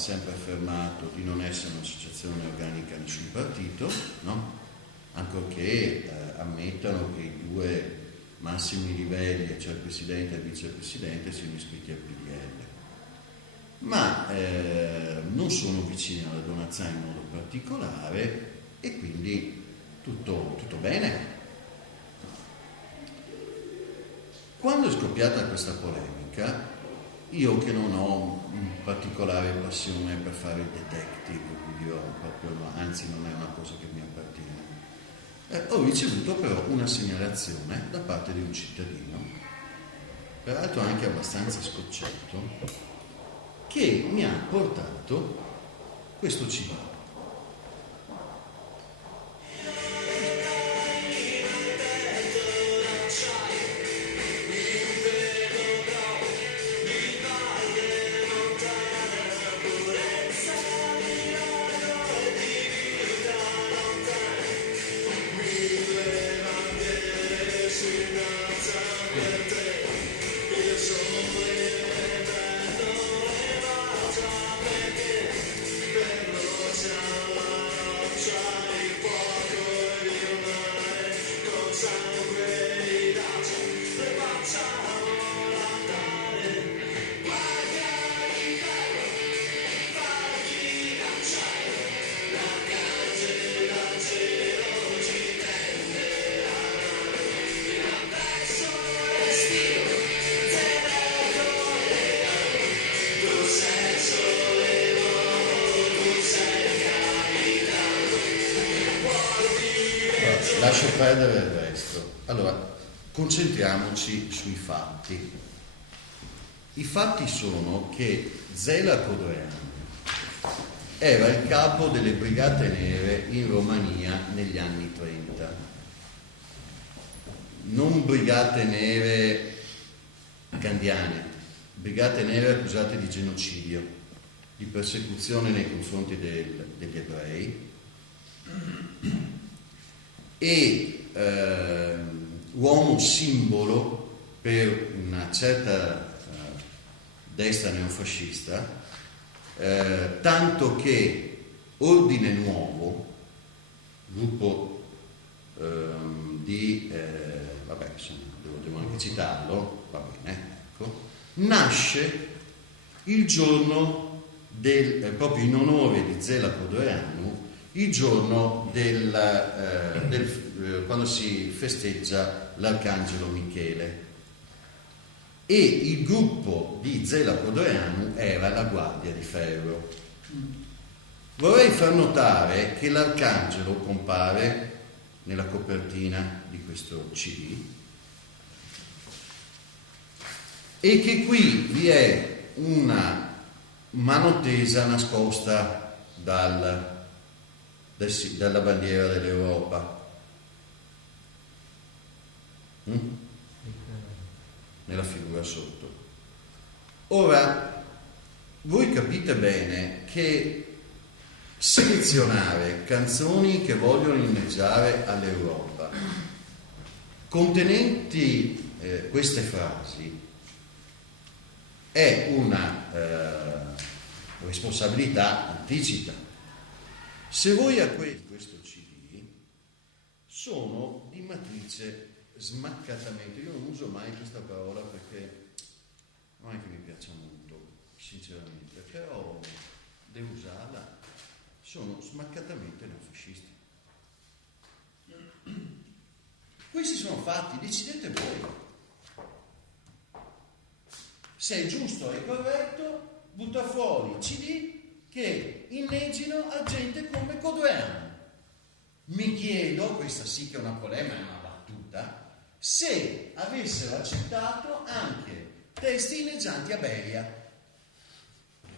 sempre affermato di non essere un'associazione organica a nessun partito, no? Ancorché ammettano che i due massimi livelli, cioè il presidente e il vicepresidente, siano iscritti al PDL. Ma non sono vicini alla donazione in modo particolare e quindi tutto bene. Quando è scoppiata questa polemica, io che non ho particolare passione per fare il detective, quindi anzi non è una cosa che mi appartiene, ho ricevuto però una segnalazione da parte di un cittadino, peraltro anche abbastanza scocciato, che mi ha portato questo CD. Lascio perdere il resto. Allora, concentriamoci sui fatti. I fatti sono che Zela Codreanu era il capo delle Brigate Nere in Romania negli anni 30. Non Brigate Nere candiane, Brigate Nere accusate di genocidio, di persecuzione nei confronti degli ebrei e uomo simbolo per una certa destra neofascista, tanto che Ordine Nuovo, gruppo vabbè, insomma, devo anche citarlo, va bene, ecco, nasce il giorno proprio in onore di Zela Codreanu, il giorno quando si festeggia l'Arcangelo Michele, e il gruppo di Zela Codreanu era la Guardia di Ferro. Vorrei far notare che l'Arcangelo compare nella copertina di questo CD e che qui vi è una mano tesa nascosta dalla bandiera dell'Europa. Nella figura sotto. Ora, voi capite bene che selezionare canzoni che vogliono inneggiare all'Europa contenenti queste frasi è una responsabilità implicita. Se voi a questo CD sono di matrice smaccatamente, io non uso mai questa parola perché non è che mi piaccia molto, sinceramente, però devo usarla, sono smaccatamente neofascisti. Questi sono fatti, decidete voi. Se è giusto e corretto, butta fuori CD che inneggino a gente come Codreanu. Mi chiedo, questa sì che è una polemica, è una battuta, se avessero accettato anche testi inneggianti a Beria.